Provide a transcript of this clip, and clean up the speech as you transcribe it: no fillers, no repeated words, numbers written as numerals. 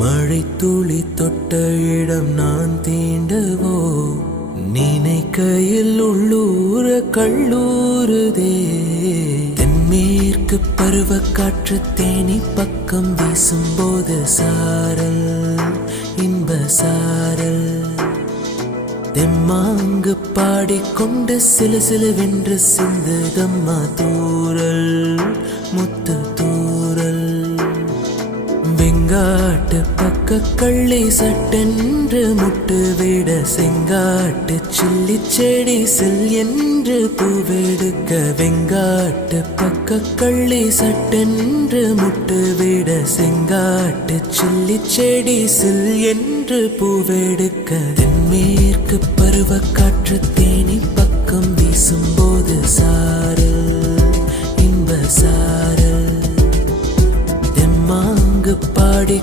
மழை துளி தொட்ட இடம் நான் தீண்டவோ நினைக்கையில் உள்ளூர கல்லூருதே. தென்மேற்கு பருவ காற்று தேனி பக்கம் வீசும்போது சாரல் இன்ப சாரல் தெம்மாங்கு பாடிக்கொண்டு சிலுசிலுவென்று சிந்துதம்மா தூரல் முத்து தூரல். வெங்காட்டு பக்க கள்ளி சட்டென்று முட்டுவிட செங்காட்டு சில்லி செடி சில் என்று பூவெடுக்க. வெங்காட்டு பக்க கள்ளி சட்டென்று முட்டுவிட செங்காட்டு சில்லி செடி சில் என்று பூவெடுக்க. தென்மேற்கு பருவ காற்று தேனி பக்கம் வீசும்போது சாரல் இன்ப சாரல் தெம்மாங்கு பாடி